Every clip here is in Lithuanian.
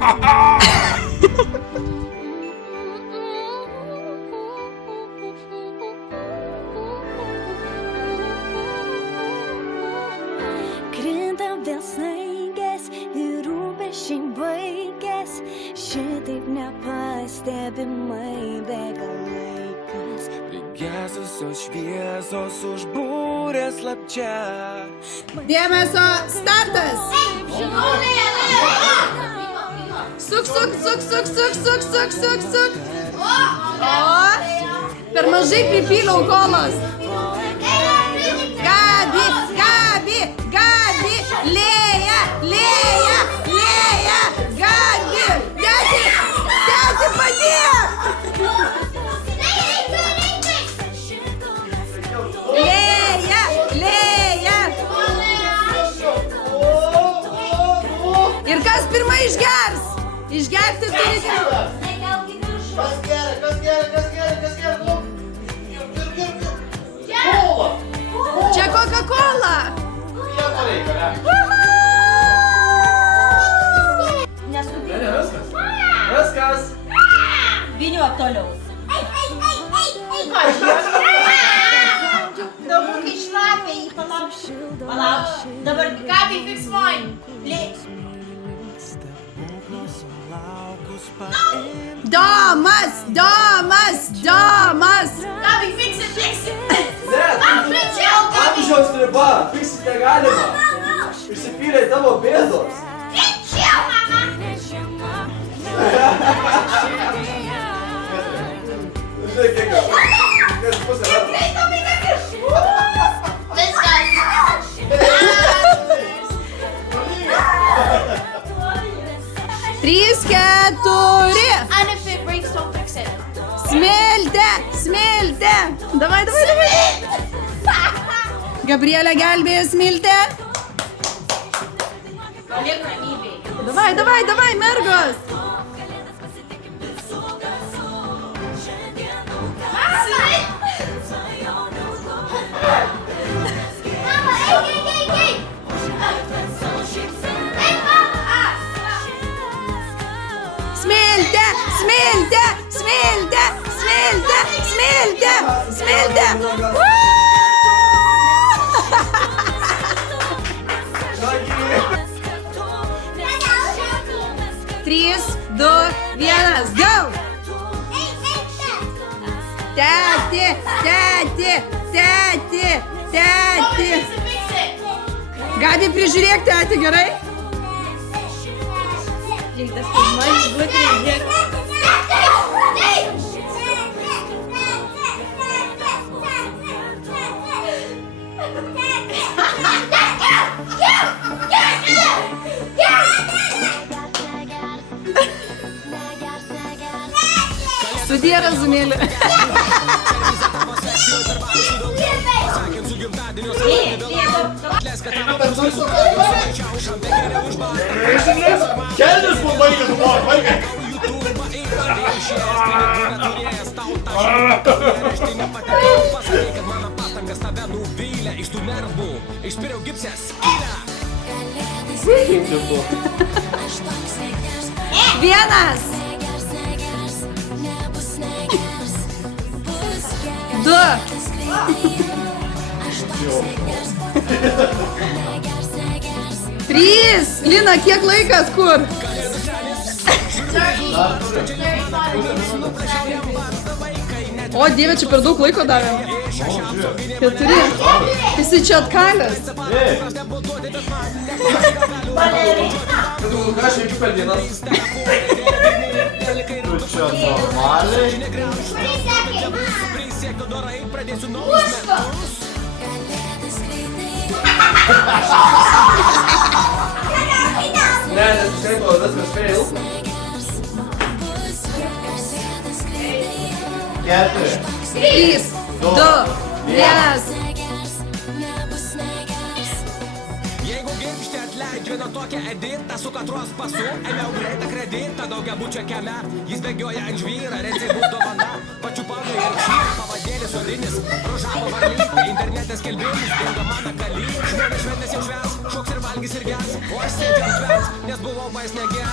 Krinta vėl snaigės ir rūpesčiai baigės, šitaip nepastebimai bėga laikas. Prigesusios šviesos užbūrė slapčia. Dėmesio, startas! Suk, suk, suk, suk, suk, suk, suk, suk, suk. O, per mažai pripyliau kolos. Gabi, Gabi, Gabi, Lėja, Lėja, Lėja, Gabi, tėti, tėti, padėk! Lėja, Lėja. Ir kas pirmą išgers? Išgerti turite. Kas geria, Kola! Čia Coca-Cola. Pieno reikia, ne? Viskas! Vyniuok toliau. Dabukai šlapia jį, palauk. Palauk. Dabar Gabi, fix mine. Domas, Domas, Domas. Gabi, fix it, fix it. Ne, amžiaus riba, fiksit negalima. Išsipylė tavo bėdos. Greičiau, mama. Žinai, kiek pusė rato. Viskas. 3, 4. And if it breaks, don't fix it. Smelte, smelte. Davai, davai, davai. Gabrielė gelbėja smiltę. Palik ramybėj. Davai, davai, davai, mergos. Smelte, smelte, smelte, smelte, smelte, smelte. 3, 2, 1, go! Tėti, tėti, tėti, tėti. Gabi, prižiūrėk tėti, gerai? Sudie, Razumėlė. Kelnis buvo baigęs, vaikai. Vienas. 2. 3. Lina, kiek laikas, kur? O, Dieve, čia per daug laiko davėm. 4. Jisai čia atkalęs. Ką aš veikiu per dienas? Tu čia normaliai? Ne, nes iškaito viskas fail. 4. 3, 2, 1. Jeigu girkštė atleidžia tokią editą, su katros pasu, ėmiau greitą kreditą, daugiabučio kieme, jis bėgioja ant žvyrą, redziai bus dovana, pačių pavai ir kšyra, pavadėlis solinis, rožavo varly, internetės kelbinis, dinga mano kaly, žmonės šventės jau šves, šoks ir valgys ir gers, o aš sėdžiu ant vens, nes buvau pasnegęs.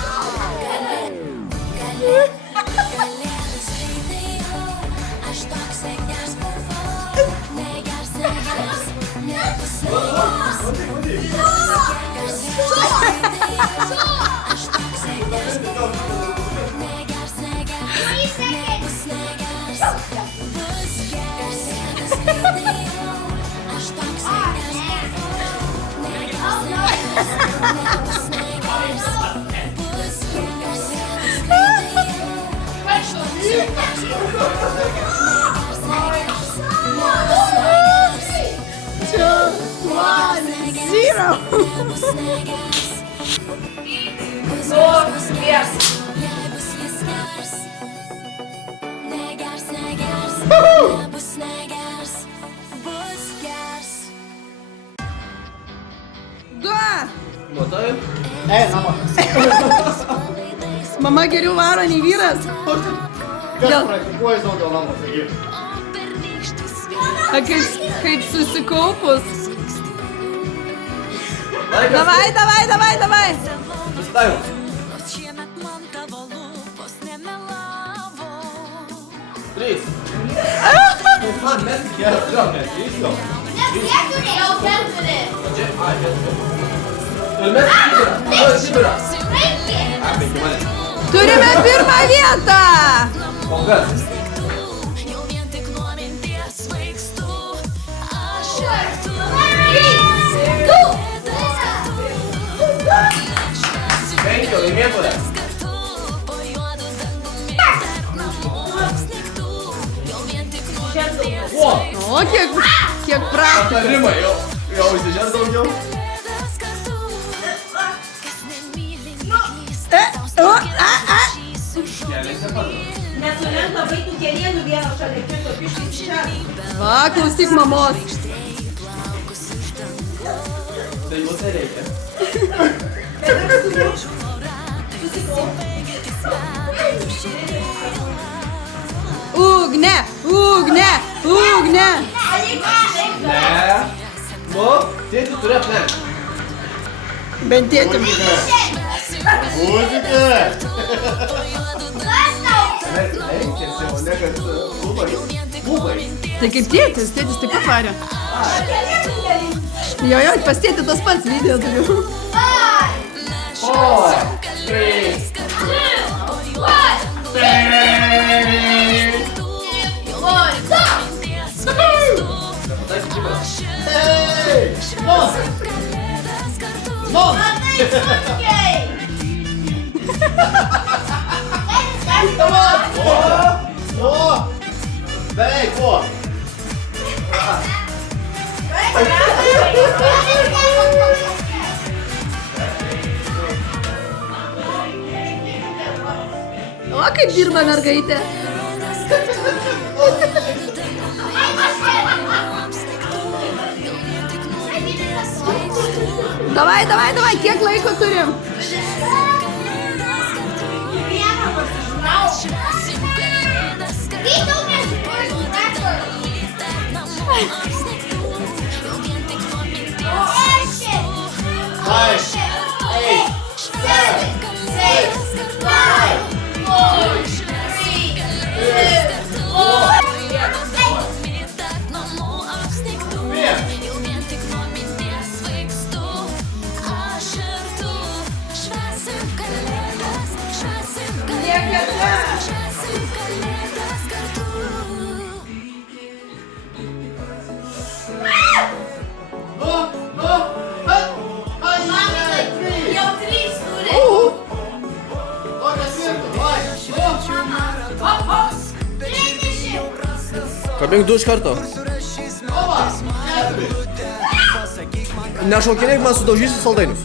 Aš toks negers buvau, negers, negers, nebus negers. Aš toks negers buvau, negers, negers, nebus negers. Bus gers, nebus aš toks negers buvau, negers, negers, nebus negers. Bus gers, aš toks negers buvau. 2, 1, 0. Готові? Мама. Mama geriau varo nei vyras. Kas praktikuoja daugiau namuose? Kaip susikaupus. Laikas. Davai, davai, davai, davai. Sustavim. Šiemet man tavo lūpos nemelavo. 3. Man, mes gerai. Jo, mes 3 jau. Jau keturi. Ir mes Sibirą. Penki mane. Turime pirmą vietą. O kas? Jau vien tik nuo minties svaigstu. Aš ir tu. Penki, laimėtoja. Po juodu dangumi dar namo apsnigtų. Jau vien tik nuo minties O, O, kiek praktikos. patarimai jau. Jau įsižer daugiau. kalėdas kartu. Kas nemyli, neklysta. O, Nesulenk labai tų kelienų vieno šalia kito, piškis čia. Va, klausyk mamos. Tai mūsų nereikia. Ugne, ugne, ugne. Ne. Nu, tėti turi aplenkti. Bent tėti. Muzika. Mes lenkėsi, o ne kad klubai. Klubai. Tai kaip tėtis taip pat varė. Jo, pas tėtį tas pats video turiu. 4, 3, O! Beveik po. O, kaip dirba mergaitė. Davai, davai, davai, kiek laiko turim? Vieną pasišrauk. Vytau nesupirsiu, Five, 8, 7, 6, 5, 4, 3, 5. Kabink 2 iš karto. Nešaukinėk, man sudaužysi saldainius.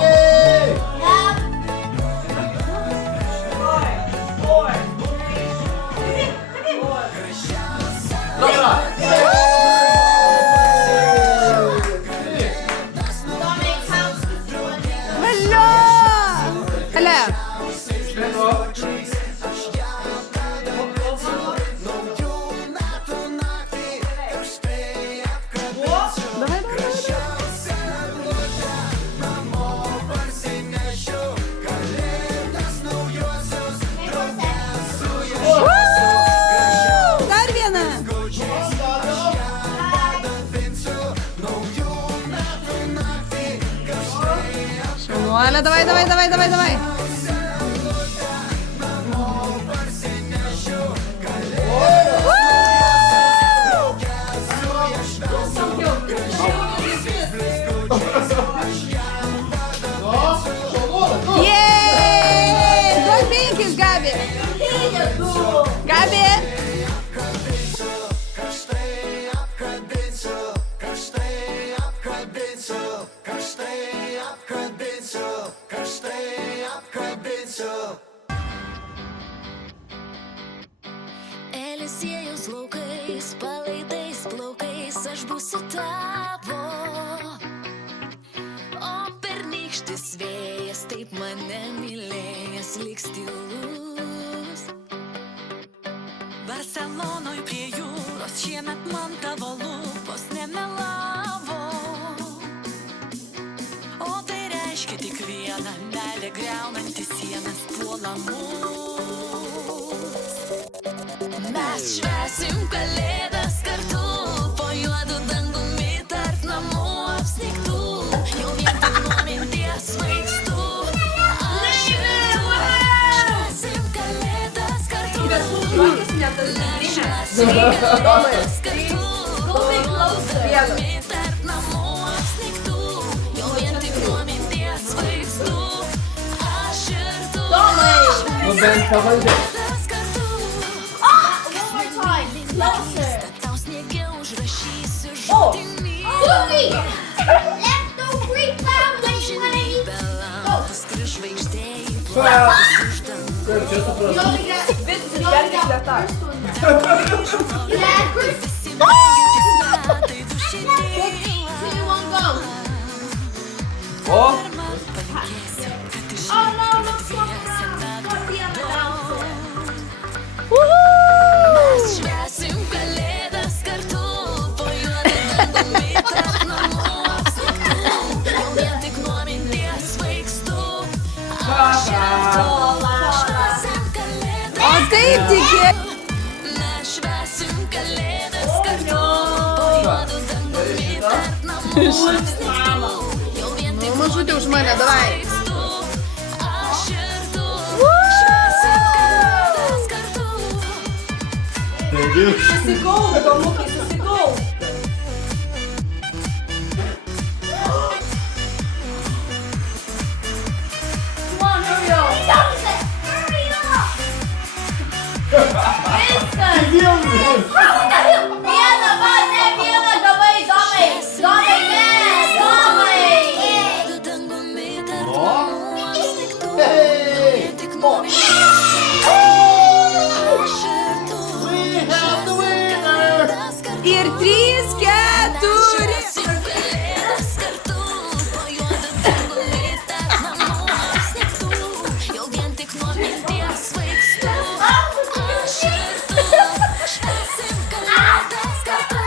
Jej! Dobra! Valio! Hele! Давай, давай, давай. Dar vieną. Šaunuolė, davai, davai, davai, davai, davai. Jej! Duok 5, Gabi. Gabi. Elisiejaus laukais, palaidais plaukais aš būsiu tavo. O pernykštis vėjas taip mane mylėjęs liks tylus. Barcelonoj prie jūros šiemet man tavo lūpos nemelavo. O tai reiškia tik vieną, meilę griaunantį sienas puola mus. Mes švęsim kalėdas kartu, po juodu dangumi tarp namų apsnigtų. Jau vien tik nuo minties svaigstu. Aš ir tu švęsim kalėdas kartu. Mes švęsim kalėdas kartu, po juodu dangumi tarp namų apsnigtų. Jau vien tik nuo minties svaigstu. Aš ir tu Nu bent pabandė. Tau sniege užrašysiu žodį myliu. Amžinai belantus žvaigždėjai platus už dangų. Taip, čia supratau. Visi baigiantys metai du širdyje. O, Man palinkėsiu, kad išliktume dviese metų. Mes švęsim kalėdas kartu, po juodu dangumi tarp namų apsnigtų. Jau vien tik nuo minties svaigstu. Aš ir tu švęsim kalėdas. O taip tiki. Mes švęsim kalėdas kartu, po juodu dangumi tarp namų apsnigtų. Jau vien tik Mažutė už mane, davai. svaigstu. Aš ir tu švęsim kalėdas kartu. Taigi, Susigauk, domukai, susigauk. vėl Vieną, va, ne, vieną gavai, Domai. Domai, ne, Domai. Juodu dangumi tarp namų apsnigtų. Hey! Vien tik nuo minties aš ir tu have the winner! kalėdas kartu. Ir 3, 4. Švęsim kalėdas kartu, po juodu dangumi tarp namų apsnigtų. Jau vien tik nuo minties svaigstu. Aš ir tu švęsim kalėdas kartu.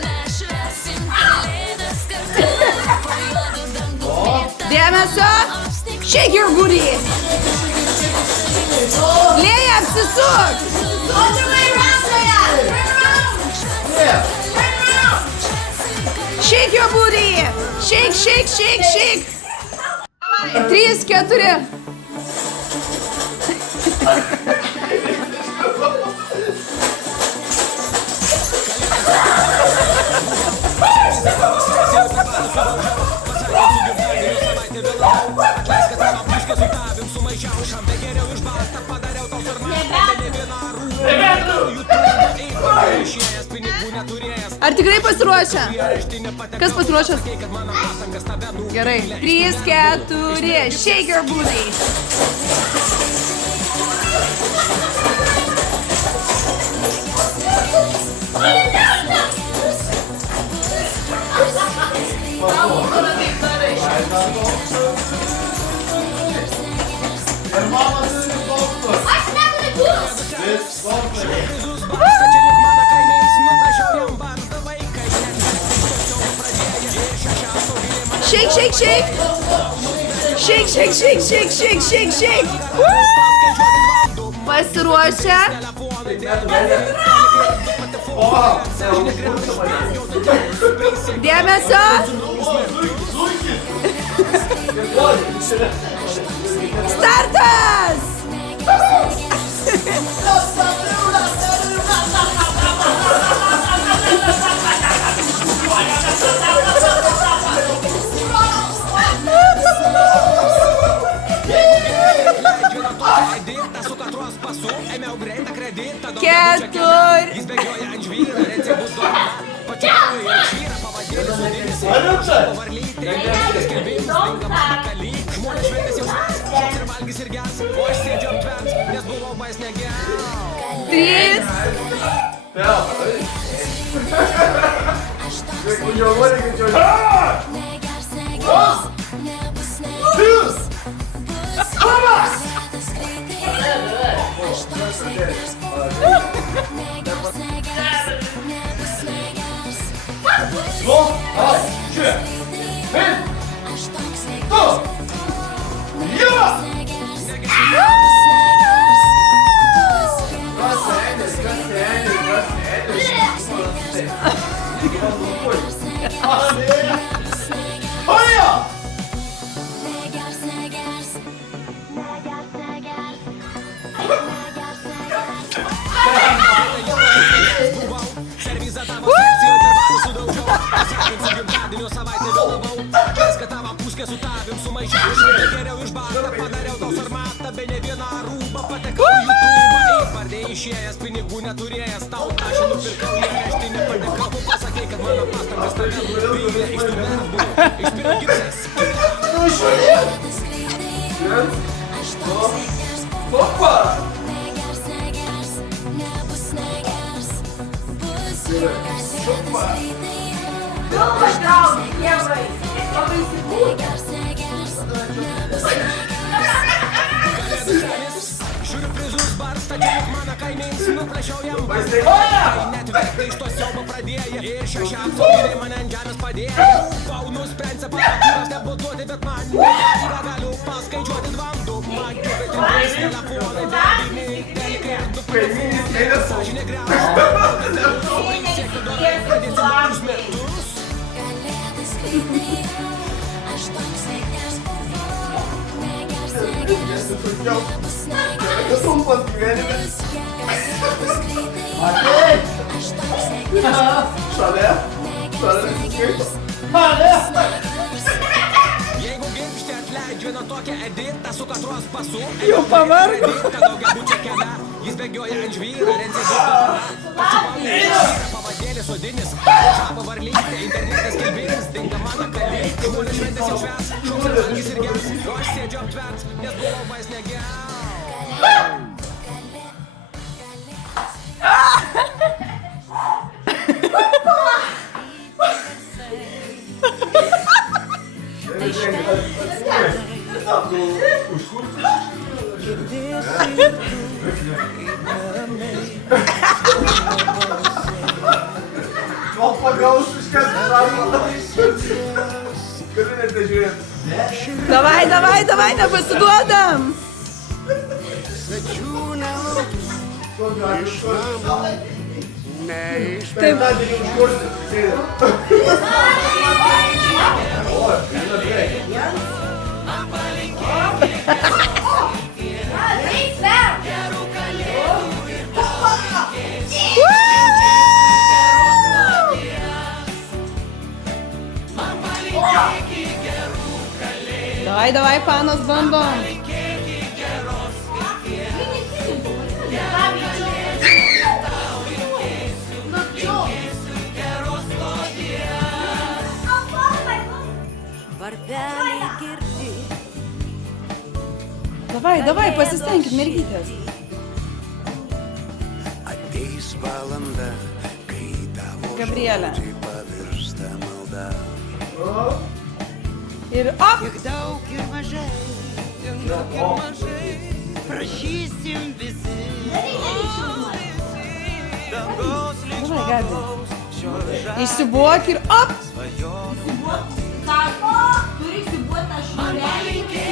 Mes švęsim kalėdas kartu, po juodu dangumi tarp Dėmesio. apsnigtų. Shake your booty. Lėja, apsisuk. Shake your booty. Shake, shake, shake, shake. 3, 4. Atleisk, kad mano pliškė su tavim sumaišiau šampę geriau iš bastą padariau tau sarmatą. Ne vieną rūbą, jų turime eiti, išėję išėjęs pinigų neturėjęs. Ar tikrai pasiruošę? Areštinė patekau. Kas pasiruošęs? Sakei, kad mano pastangas tave nuvilė. Gerai. 3, 4, shake your booty. Ir mama turi balsus. Aš neturiu. Vis balsai. Prizus barstą, čia juk mano kaimys, nuprašiau jam barzdą vaikai. Net ištočiau pradėję ir šešias auginė mane. Shake, shake, shake. Shake, shake, shake, shake, shake, shake, shake. Woo! Pasiruošę? O, neužkurtų mane. Dėmesio. Startas! Edita su katros pasu, ėmiau greitą kreditą. Ketur. Jis bėgioja ant žvyro, receptus duoda. Pačiauju ir švyrą pavadėlį sudėlis. Aliučia. Pavarlyti, internetas skelbimus, dinga mano kaly. Žmonės šventės jau švęs, šoks ir valgys ir gers. O aš sėdžiu ant tvens, nes buvau bais negeras. 3. Pel. Jeigu jau nori, kad jau... Tris. Servizą tavo sekciją intervalų sudaužiau. Pasakinsiu gimtadienio savaitę vėlavau. Viską tavo puskę su tavim sumaišiau. Geriau iš bardą padariau tau sarmatą. Be ne vieną rūbą patekau į YouTube'ą. Į pardė išėjęs pinigų neturėjęs. Tau tašį nupirkau, į areštinę patekau. Pasakei, kad mano pastangas tave nuvilė. Iš tų nervų, iš piragipsės. Opa! Žiūriu prizus barstą, čia juk mano kaimys. Nuprašiau jam barzdą vaikai. Net vertai iš to siaubo pradėję. Ir šešias auginė mane ant žemės padėjo. Buvau nusprendęs aparatūros nebuduoti, bet man yra galiu paskaičiuoti dvandų. Magiu, bet tinklais telefonai debini. Delikai ir du pėdės. Sąžinė griaužia. Siekti dorai pradėsiu naujus metus. Kas trumpas gyvenimas? Matei? Šalia? Šalia nesiskaito? Šalia? Jeigu girkštė atleidžia nuo tokią editą su katros pasu. Jau pavargo. Daugiabučio kieme. Jis bėgioja ant žvyro, receptus duoda. Pačiupauja ir švyrą pavadėlį sodinis. Žabo varlyti, internetas skelbinis. Dinga mano kaly. Žmonės šventės jau švęs, šoks ir valgys ir gers. O aš sėdžiu ant tvens, nes buvau bais negeras. Gal pagaus iškas žarą. Galiu net nežiūrėti. Davai, davai, davai, nepasiduodam. Taip. Penktadienį užkurti. O, viena priekį. Davai, davai, panas, bandom. No, Davai, pasistenkit, mergytės. Ateis valanda, kai tavo Gabrielė. žodžiai pavirsta malda. Ir op! Tiek daug ir mažai, prašysim visi. Dangaus Davai, Gabi. Išsibuok ir op! Sako, turi įsibuoti tą šurelį.